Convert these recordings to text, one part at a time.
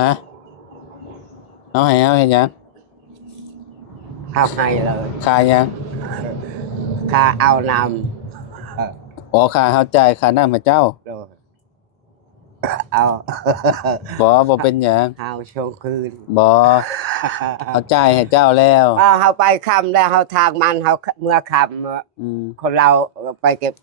ฮะเอาให้เอาเห็นยังเอาให้เลยคายังค่าเอานอ๋อค่าเข้าจ่ายค่าน้ำให้เจ้าำโดยเอา บ่เป็นหยัง เอาช่วงคืนบ่เอาจ่ายให้เจ้าแล้วเอาไปคำแล้วเอาทางมันเอาเมื่อคำคนเราไปเก็บ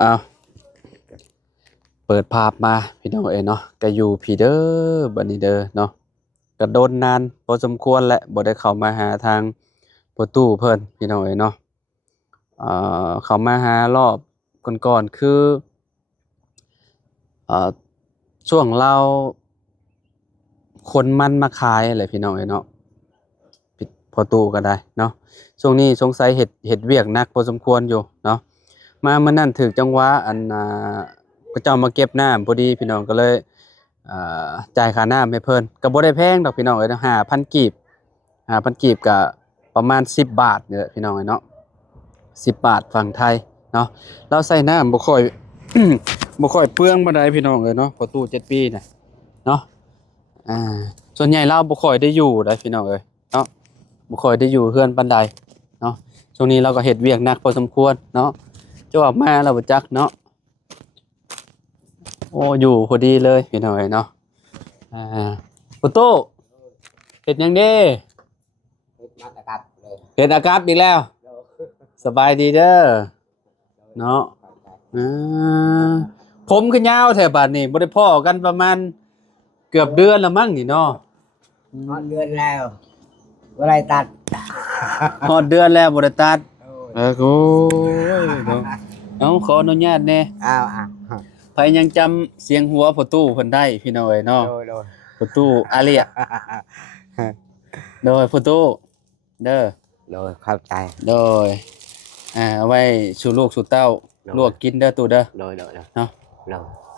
เอาเปิดภาพมาพี่น้องเนาะก็อยู่พี่เด้อบัดนี้เด้อเนาะก็โดนนานพอสมควรแหละบ่ได้เข้ามาหาทางประตูเพิ่นพี่น้องเนาะเข้ามาหารอบก่อนๆคือช่วงเราคนมันมาขายอะไรพี่น้องเนาะปิดพอตู้ก็ได้เนาะช่วงนี้สงสัยเฮ็ดเวียกหนักพอสมควรอยู่เนาะมามื้อนั้นถึกจังหวะก็เจ้ามาเก็บน้ำพอดีพี่น้องก็เลยจ่ายค่าน้ำให้เพิ่นก็บ่ได้แพงดอกพี่น้องเนาะ5,000กีบ5,000กีบก็ประมาณ10บาทนี่แหละพี่น้องเนาะ10บาทฝั่งไทยเนาะเราใส่น้ำบ่ค่อย บ่ค่อยเปลืองปานใดพี่น้องเนาะพอตู้7ปีน่ะเนาะส่วนใหญ่เราบ่ค่อยได้อยู่ได้พี่น้องเนาะบ่ค่อยได้อยู่เฮือนปานใดเนาะช่วงนี้เราก็เฮ็ดเวียกหนักพอสมควรเนาะจะออกมาเราบ่จักเนาะโอ้อยู่พอดีเลยพี่น้องเนาะประตูเฮ็ดหยังเด้เฮ็ดอากาศอีกแล้วสบายดีเด้อเนาะผมคือยาวแถวบ้านนี่บ่ได้พ้อกันประมาณเกือบเดือนแล้วมั้งนี่เนาะเดือนแล้วอะไรตัดฮอดเดือนแล้วบ่ได้ตัดโอ้ยเนาะเอาขออนุญาตแน่ไผยังจำเสียงหัวพ่อตู้เพิ่นได้พี่น้อยเนาะพ่อตู้อาเลียโดยพ่อตู้เด้อโดยเข้าใจโดยเอาไว้สู่ลูกสู่เต้าลวกกินเด้อตู้เด้อโดยเนาะ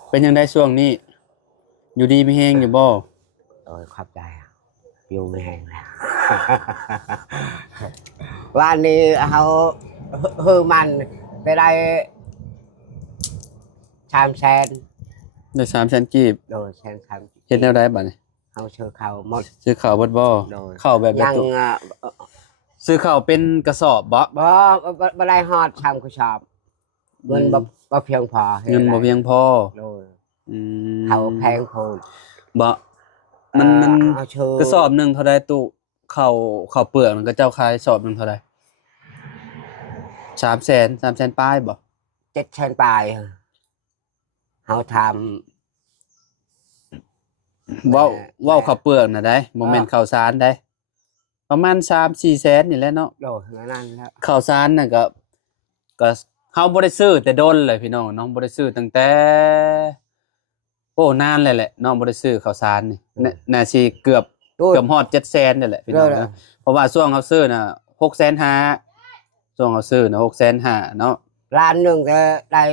เป็นจังได๋ช่วงนี้อยู่ดีมีแฮงอยู่บ่โดยเข้าใจอยู่มีแฮงแล้ววันนี้เขามันไปได้300,000ได้300,000กีบโดยแสนเฮ็ดแนวใดบัดนี้เอาซื้อข้าวหมดซื้อข้าวเบิดบ่ข้าวแบบยังซื้อข้าวเป็นกระสอบบ่ได้ฮอดทำกระสอบเงินบ่เพียงพอเงินบ่เพียงพอโดยเขาแพงโพดบ่มันกระสอบนึงเท่าใดตู้ข้าวเปลือกมันก็เจ้าขายสอบนึงเท่าใด300,000ปลายบ่700,000ปลายเฮาทำเว้าข้าวเปลือกน่ะได้บ่แม่นข้าวสารได้ประมาณ 3-4 แสนนี่แหละเนาะโดนั่นแล้วข้าวสารน่ะก็เฮาบ่ได้ซื้อแต่โดนเลยพี่น้องเนาะบ่ได้ซื้อตั้งแต่โอ้นานเลยแหละเนาะบ่ได้ซื้อข้าวสารนี่น่าสิเกือบฮอด700,000นี่แหละพี่น้องนะเพราะว่าช่วงเฮาซื้อน่ะ650,000ช่วงเฮาซื้อน่ะ650,000เนาะล้านนึงก็ได้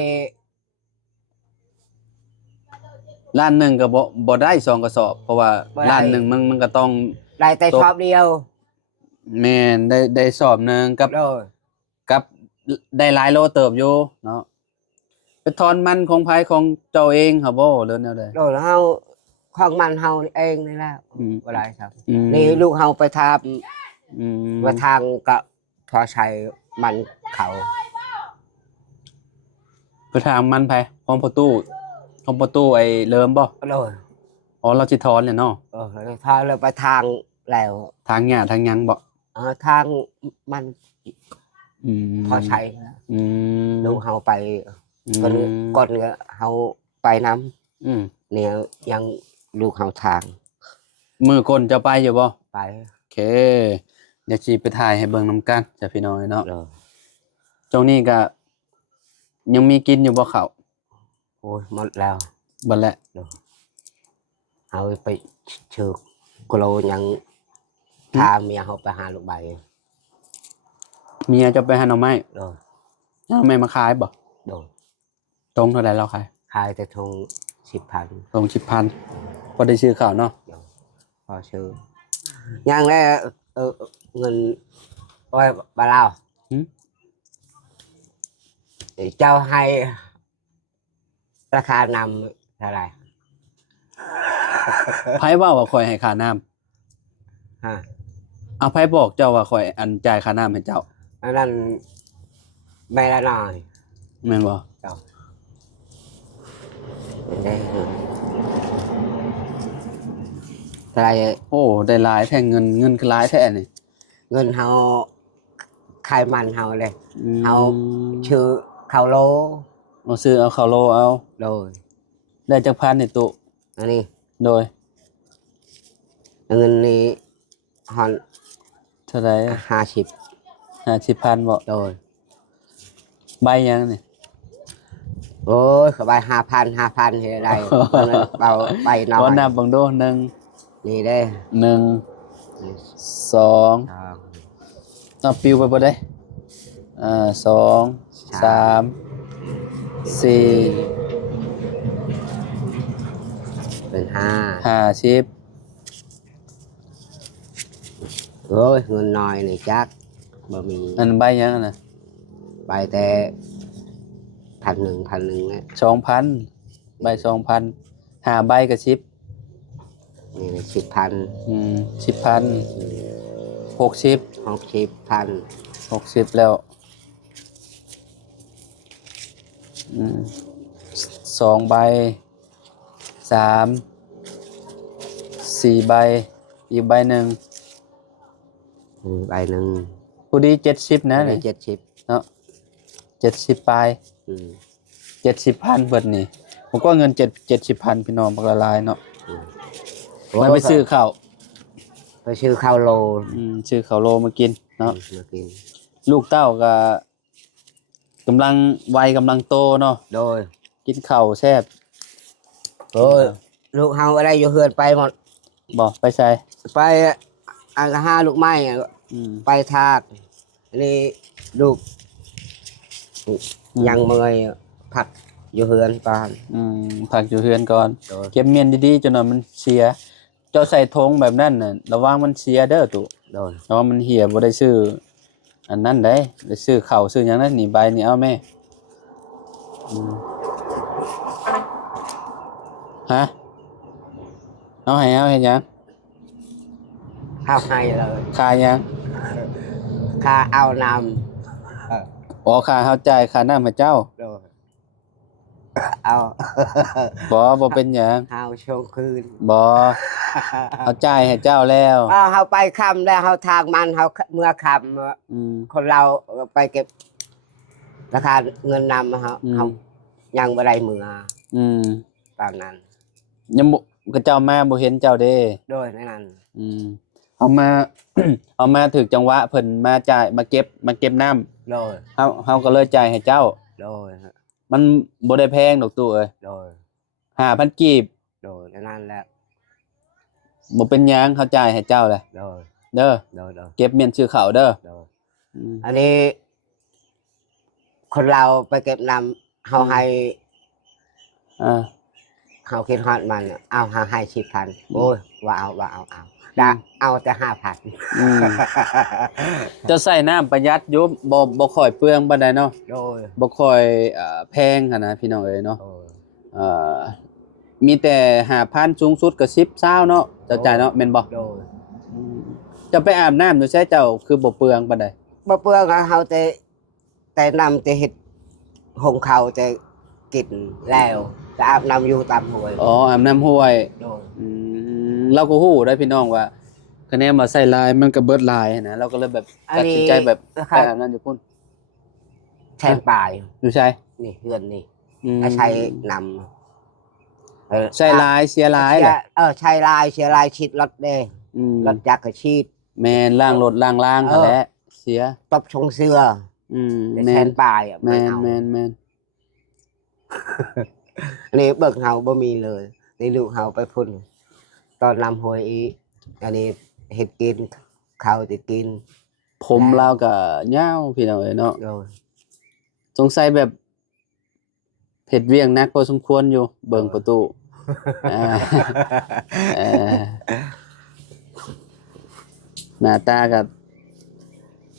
ล้านนึงก็บ่ได้2กระสอบเพราะว่าล้านนึงมันก็ต้องได้แต่ชอบเดียวแม่นได้สอบนึงกับได้หลายโลเติบอยู่เนาะไปถอนมันของไผของเจ้าเองครับบ่หรือแนวใดโดยเฮาของมันเฮาเองนี่แหละบ่ได้ครับนี่ลูกเฮาไปทำว่าทางก็พอใช้มันเขาไปทางมันไผของประตูไอ้เริ่มบ่โดยอ๋อเราสิถอนเลยเนาะถ้าเราไปทางแล้วทางหญ้าทางหยังบ่ทางมันพอใช้ลูกเฮาไปก่อนก็เฮาไปน้ำเนี่ยยังลูกเฮาทางมือคนจะไปอยู่บ่ไปโอเคเดี๋ยวสิไปถ่ายให้เบิ่งนํกันจ้ะพี่น้อยเนาะช่วงนี้ก็ยังมีกินอยู่บ่ข้าวโอ้ยหมดแล้วเบิดแล้วเอาไปชื่อกโลยังพาเมียเฮาไปหาลูกใบเมียจะไปหาหน่อไม้เอาแม่มาขายบ่โดนตรงเท่าใดเราขายแต่ทง 10,000ลง10,000พอได้ชื่อข่าวเนาะ พอชื่อยังได้เงินไว้บาลาวเจ้าให้ราคานำเท่าไหร่ ไผว่าข่อยให้ค่าน้ำ ฮะ เอาไผบอกเจ้าว่าข่อยอันจ่ายค่าน้ำให้เจ้า อันนั้นใบละหน่อย แม่นบ่ เจ้าได้เท่าไหร่ โอ้ได้หลายแท้เงินคือหลายแท้นี่ เงินเฮาขายมันเฮาเลย เฮา ม ชื่อข้าวโล เอาซื้อเอาข้าวโลเอา โดย ได้จักพันนี่ตุ อันนี้ โดย เงินนี้ฮอน เท่าไหร่ 50 50,000บ่ โดย ใบยังนี่ โอ้ยเขาใบ5,000เฮ็ดได้มันเบาใบน้อ ขอนั ย บเบิ่งดู1 นี่เด้ 1 2เอาปิวไปบ่ได้2 3 4 เป็น50 โอ้ยเงินน้อยนี่จักบ่มี อันใบยังน่ะ ใบแต่1,000เนี่ย 2,000ใบ2,000 5ใบก็10 นี่10,000 10,000 60 60,000 60แล้ว2ใบ3 4ใบอีกใบหนึ่ง ใบหนึ่ง ผู้ดี70นะนี่ 70 เนาะ70ปลาย 70,000เบิดนี่ผมก็เงิน70,000พี่น้องบักละลายเนาะมันไปซื้อข้าว ไปชื่อข้าวโล ซื้อข้าวโลมากินเนาะ มากิน ลูกเต้าก็กำลังวัยกำลังโตเนาะ โดย กินข้าวแซ่บ โอ้ยลูกเฮาอะไรอยู่เฮือนไปหมด บ่ไปใส่ ไปอันห้าลูกไม้อะ ไปทากอันนี้ลูกยังเมื่อยผักอยู่เฮือนปาน ผักอยู่เฮือนก่อน โดย เก็บเมียนดีๆจนว่ามันเสีย เจ้าใส่ธงแบบนั้นน่ะระวังมันเสียเด้อตุ โดย ระวังมันเหี่ยบ่ได้ซื้ออันนั้นได้ซื้อข้าวซื้อหยังนั้นนี่ใบนี่เอาแม่ฮะเอาให้เอาเฮ็ดหยัง ข้าวให้เลย ค่าหยัง ค่าเอาน อ๋อค่าเฮาจ่ายค่าน้ำให้เจ้า ำโดยเอา บ่เป็นหยัง เอาช่วงคืน บ่เฮาจ่ายให้เจ้าแล้ว เฮาไปคำแล้วเฮาทางมันเฮาเมื่อคำคนเราไปเก็บราคาเงินนำเฮายังบ่ได้มือตามนั้น ยังบ่ก็เจ้ามาบ่เห็นเจ้าเด้ โดยนั้น เอามา เอามาถึกจังหวะเพิ่นมาจ่ายมาเก็บน้ำ โดย เฮาก็เลยจ่ายให้เจ้า โดย มันบ่ได้แพงดอกตู้เอ้ย โดย 5,000กีบ โดยนั้นแหละ บ่เป็นหยังเฮาจ่ายให้เจ้าแหละ โดย เด้อ โดย เก็บเมียนชื่อเขาเด้อ โดยอันนี้ คนเราไปเก็บนำเฮาให้ เฮาคิดฮอดมันเอาเฮาให้10,000โอ้ยว่าเอาได้เอาแต่5,000 เจะใส่น้ำประหยัดอยู่บ่ค่อยเปลืองปานใดเนาะ โดย บ่ค่อยแพงหันนะพี่น้องเอ้ยเนาะ โดย มีแต่ 5,000 สูงสุดก็10 20เนาะเจ้าจ่ายเนาะแม่นบ่ โดย จะไปอาบน้ำอยู่ใช้เจ้าคือบ่เปลืองปานใด บ่เปลืองเฮาแต่นำแต่เฮ็ดหงเขาแต่กินแล้วจะอาบน้ำอยู่ตามห้วย อ๋ออาบน้ำห้วย โดย เราก็ฮู้ได้พี่น้องว่าคะแนนมาใส่ลายมันก็เบิดลายนะเราก็เลยแบบตัดสินใจแบบไปอาบน้ำอยู่พุ่น แทนป่าย อยู่ใช่ นี่เฮือนนี่ให้ใช้นำ ใส่ลายเสียลายแหละ ใช้ลายเสียลายชิดรถเด้รถจักรก็ชีด แม่นล่างรถล่างนั่นแหละเสีย ตบชงเสื้อ แม่ แท น นป่าย แม่น เอา แม่นแม่น อันนี้เบิกเฮาบ่มีเลยนี่ลูกเฮาไปพุ่นตอนนำหวยอีอันนี้เฮ็ดกินข้าวสิกิน ผมเราก็ยาวพี่น้องเอ้ยเนาะ โดย สงสัยแบบเฮ็ดเวียงหนักพอสมควรอยู่เบิ่งประตู อ่าเออหน้าตาก็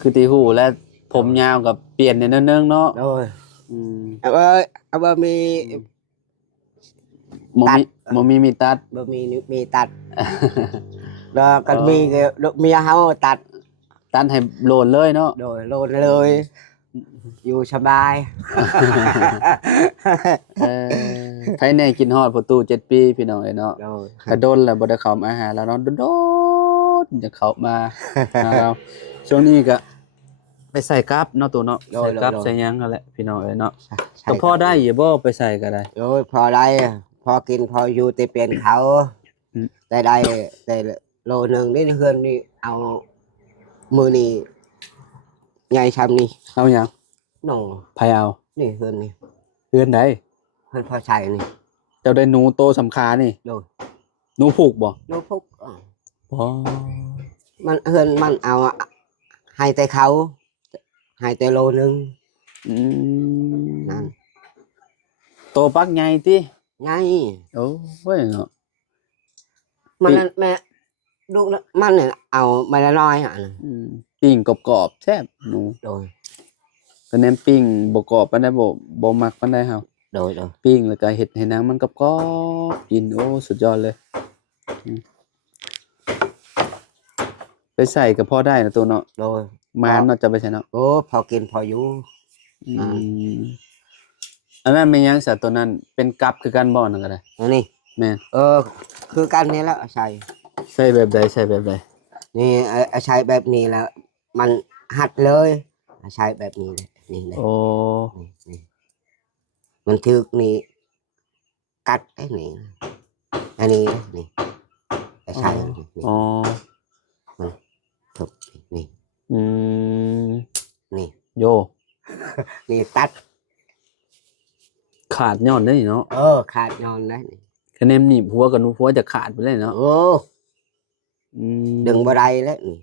คือที่หูแล้วผมยาวกับเปลี่ยนในนิดนึงเนาะ rồi อืม เอาบ่มี บ่มี ตัด บ่มีมีตัด บ่มีตัดแล้วก็มีเมียเฮาตัด ตัดให้โลนเลยเนาะ โดยโลดเลยอยู่สบาย เออไผแน่กินฮอดประตู7 ปีพี่น้องเอ้ยเนาะ โดย กระโดนแล้วบ่ได้เข้ามาหาแล้วเนาะโดนๆจะเข้ามาหาเราช่วงนี้ก็ไปใส่กราฟเนาะตัวเนาะใส่กราฟใส่หยังนั่นแหละพี่น้องเอ้ยเนาะก็พอได้อยู่บ่ไปใส่ก็ได้ โดยพอได้พอกินพออยู่แต่เปลี่ยนเขา อืม แต่ได้แต่โลนึงนี่เฮือนนี่เอามือนี่ใหญ่ชำนี่ เอาหยัง น้อง ไผเอา นี่เฮือนนี่ เฮือนใด เฮือนพอใช้นี่ เจ้าได้หนูโตสำคานี่ โดย หนูผูกบ่ โลพุก บ่ มันเฮือนมันเอาให้แต่เขาให้แต่โลนึง อืม นั่น โตปักใหญ่ติ ไง โอ้ยเนาะ มันนั่นแม่ลูกน่ะมันเนี่ยเอามาละน้อยอ่ะนะ อืมปิ้งกรอบๆแซ่บหนู โดย ก็แนมปิ้งบ่กรอบปานใดบ่มักปานใดเฮา โดย ปิ้งแล้วก็เฮ็ดให้หนังมันกรอบๆกินโอ้สุดยอดเลยอืมไปใส่ก็พอได้นะตัวเนาะ โดย มานเนาะจะไปใส่เนาะ โอ้พอกินพออยู่ อื อ่า มอันนั้นเป็นหยังซะตัวนั้นเป็นกับคือกันบ่นั่นก็ได้ อันนี้ แม่น คือกันนี่แล้วใช่ ใส่แบบใดใส่แบบใด นี่ใช้แบบนี้แล้ว มันหัดเลยใช้แบบนี้เลยนี่เลย โอ้ นี่มันถึกนี่กัดไอ้นี่อันนี้นี่ใช้นี่ อ๋อ ถูกนี่ อืม นี่ โย นี่ตัด ขาดย้อนได้นี่เนาะ ขาดนอนได้นี่ คะแนนหนีบหัวกับหนูหัวจะขาดไปเลยเนาะ โอ้ อืม ดึงบ่ได้แล้วนี่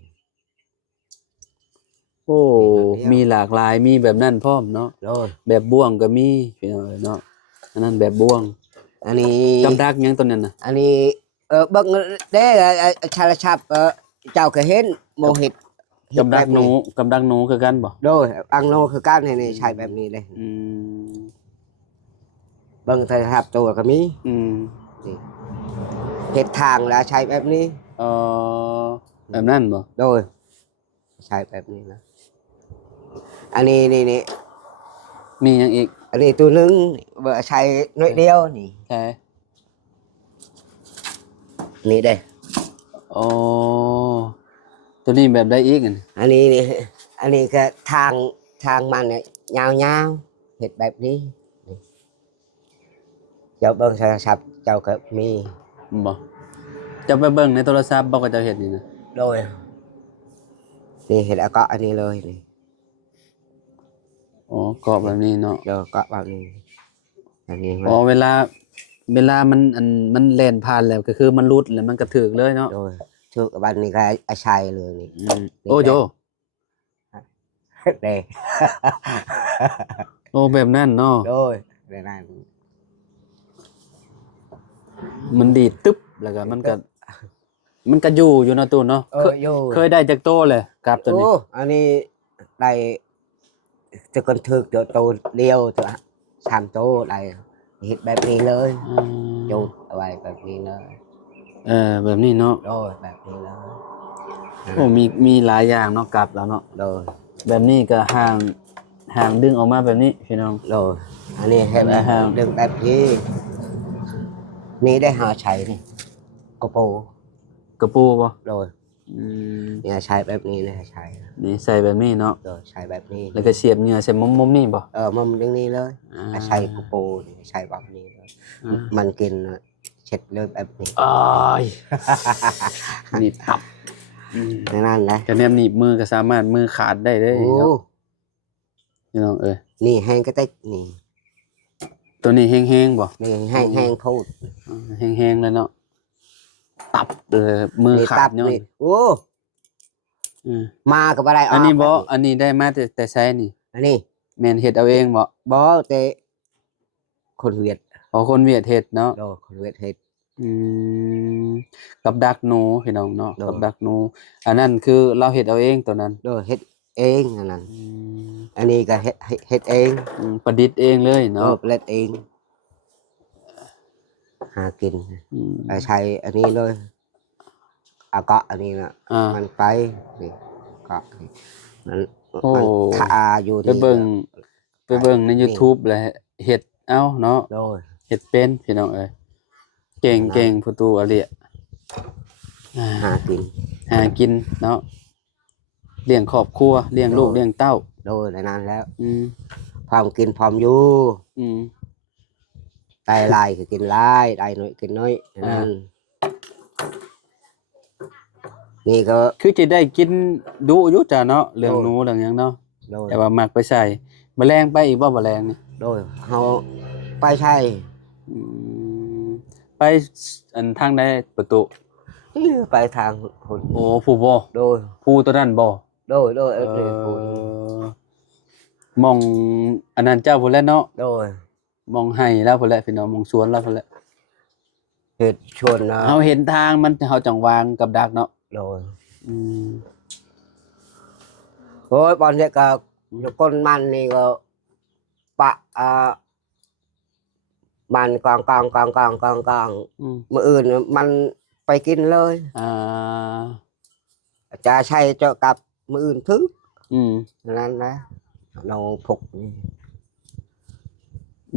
โอ้ มีแบบเดียว มีหลากหลายมีแบบนั้นพร้อมเนาะ โดย แบบบ่วงก็มีพี่น้องเนาะอันนั้นแบบบ่วง อันนี้ จำดักหยังตัวนั้นน่ะ อันนี้เบิ่งเด้ชาลชับเจ้าก็เห็นโมหิต กำดักหนูกำดักหนูคือกันบ่ โดยอังโนคือการในใช้แบบนี้เลย อืม เบิ่งชาลชับตัวก็มี อืม เฮ็ดทางแล้วใช้แบบนี้ เอ่อแบบนั้นบ่ โดยใช้แบบนี้นะอันนี้นี่ มีหยังอีก อันนี้ตัวหนึงเบอร์ใช้น้อยเดียวนี่ ใช่ นี่เด้ อ๋อตัวนี้แบบใดอีกอัน อันนี้นี่อันนี้ก็ทางมันเนี่ยยาวๆเฮ็ดแบบนี้นี่เจ้าเบิ่งชาลชับเจ้าก็มี บ่จะไปเบิ่งในโทรศัพท์บ่ก็จะเฮ็ดนี่นะ โดยนี่เห็นแล้วก็อันนี้เลยนี่ อ๋อกรอบแบบนี้เนาะ เดี๋ยวก็แบบนี้อันนี้ อ๋อเวลามันมันแล่นผ่านแล้วก็คือมันรุดแล้วมันกระถึกเลยเนาะ โดยทุกวันนี้ก็อาชัยเลยนี่ อืมโอ้โย เด้ โอ้แบบนั้นเนาะ โดยเดี๋ยวนั้น มันดีดตึ๊บแล้วก็มันก็อยู่เนาะตูนเนาะ อยู่ เคยได้จากโตเลยกับตัวนี้ โอ้อันนี้ได้จะคนถึกตัวโตเดียวตัวสามโตได้เห็ดแบบนี้เลย อืม จุดเอาไว้แบบนี้เลย แบบนี้เนาะ โดยแบบนี้เลย โอ้มีหลายอย่างเนาะกับแล้วเนาะ โดย แบบนี้ก็ห่างดึงออกมาแบบนี้พี่น้อง โดยอันนี้เห็ดแบบ อ่าฮะ ดึงแบบนี้นี่ได้หาใช้นี่กระโปรง กระปูบ่ โดย อืม เนี่ยใช้แบบนี้นะใช้ นี่ใส่แบบนี้เนาะ โดยใช้แบบนี้ แล้วก็เสียบเหงื่อใส่มุมนี่บ่ มันดึงนี้เลย อ่า ใช้กระโปรงนี่ใช้แบบนี้เลย อ่า มันกินเช็ดเลยแบบนี้ อ้ายนี่ตับอืม ในนั่นนะ กระแนมหนีบมือก็สามารถมือขาดได้เด้ โอ้ เนาะพี่น้องเอ้ย นี่แห้งก็ได้นี่ ตัวนี้แห้งๆบ่ นี่แห้งพูด แห้งๆแล้วเนาะตับมือ นี่ ขา ตั ดย้อน นี่โอ้ อืม มากับอะไร อันนี้บ่ ก อันนี้ได้มาแต่ใช้นี่ อันนี้ แม่นเฮ็ดเอาเองบ่ บ่แต่ คนเวียด อ๋อคนเวียดเฮ็ดเนาะ โดคนเวียดเฮ็ด อืมกับดักหนูพี่น้องเนาะ โด กับดักหนูอันนั้นคือเราเฮ็ดเอาเองตัวนั้น โดเฮ็ดเองอันนั้น อืม อันนี้ก็เฮ็ดเอง ประดิษฐ์เองเลย โด เนาะ เล่นเองหากิน อืม ใช้อันนี้เลยเกาะอันนี้นะ มันไปนี่เกาะนี่มันทาอยู่ ไปเบิ่งใน YouTube แหละเฮ็ดเอาเนาะ โดย เฮ็ดเป็นพี่น้องเอ้ยเก่งผู้ตูอะเลีย หากิน หากินเนาะเลี้ยงครอบครัวเลี้ยงลูกเลี้ยงเต้า โดยในนั้นแล้ว พ พร้อมกินพร้อมอยู่ ม ได้ลายก็กินลายได้น้อยกินน้อยนั่นนี่ก็ คือจะได้กินดุอยู่จ้ะเนาะเรื่องหนูเรื่องหยังเนาะ โดย แต่ว่ามักไปใส่แมลงไปอีกบ่แมลงนี่ โดยเฮาไปใช่ อืมไปอันทางใดประตู ไปทางคน โอ้ผู้บ่ โดย ผู้ตัวนั้นบ่ โดยคน มองอันนั้นเจ้าพุ่นแหล้วเนาะ โดย มองให้แล้วพุ่นแหละพี่น้องมองสวนแล้วพุ่นแหละ เฮ็ดชวนนะ เฮาเห็นทางมันเฮาจังวางกับดักเนาะ โดย อืม โอ้ยบอลเนี่ยก็คนมันนี่ก็ปะมันกองมื้ออื่นมันไปกินเลย อ่า จะใช้เจาะกับมื้ออื่นทึก นั่น นั่นนะเราพุกนี่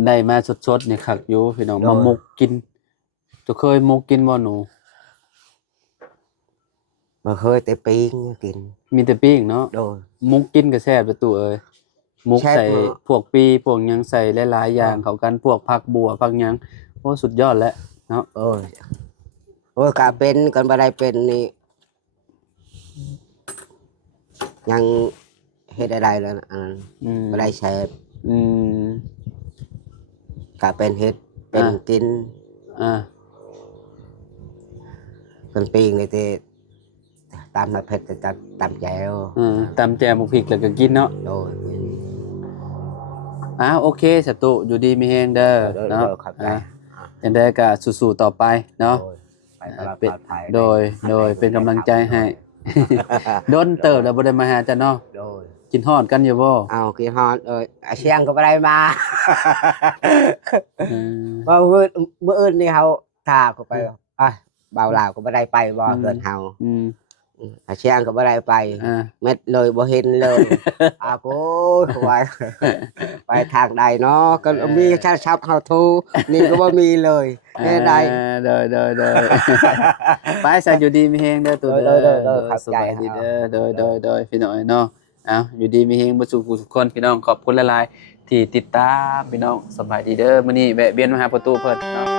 ได้มาสดๆนี่คักอยู่พี่น้อง โดย มาหมกกินจะเคยหมกกินบ่หนู บ่เคยแต่ปิ้งกิน มีแต่ปิ้งเนาะ โดย หมกกินก็แซ่บประตูเอ้ยหมก แซ่บ ใส่ เนาะ พวกปีพวกหยังใส่หลายๆอย่างเข้ากันพวกผักบัวผักหยังโอ้สุดยอดแล้วเนาะ โอ้ยกะเป็นกันบ่ได้เป็นนี่ยังเฮ็ดได้แล้วนะอันนั้น อืม บ่ได้ใช้ อืม กะเป็นเฮ็ดเป็น อ่า กิน อ่า เป็นปิ้งนี่ที่ตามมาเผ็ดจะตามแจ่ว ตำแจวหมกพริกแล้วก็กินเนาะ โดย โอเคสตุอยู่ดีมีแฮงเด้อ โดย เนาะ เข้าใจ จังได๋ก็สู้ๆต่อไปเนาะ ไปตลอด เป็น ปลอดภัย โดยเป็นกำลังใจให้ โดนเติบแล้วบ่ได้มาหาจ้ะเนาะ โดย กินฮอดกันอยู่บ่ เอากินฮอดเชียงก็บ่ได้มา อืม เพราะมื้ออื่นนี่เฮาถ้าก็ไปบ่าวลาวก็บ่ได้ไปบ่เกินเฮา อืม เชียงก็บ่ได้ไป เม็ดเลยบ่เห็นเลยโกูไว้ไปทางใดเนาะก็มีชับเฮาทูนี่ก็บ่มีเลยแค่ใด โดยไปใส่อยู่ดีมีแฮงเด้อตัว โดยเข้า ส ใจ บายดี ครับ เด้อโดยพี่น้องเนาะอยู่ดีมีแฮงบ่สุขทุกคนพี่น้องขอบคุณหลายๆที่ติดตามพี่น้องสบายดีเด้อมื้อนี้แวะเวียนมาหาประตูเพิ่นเนาะ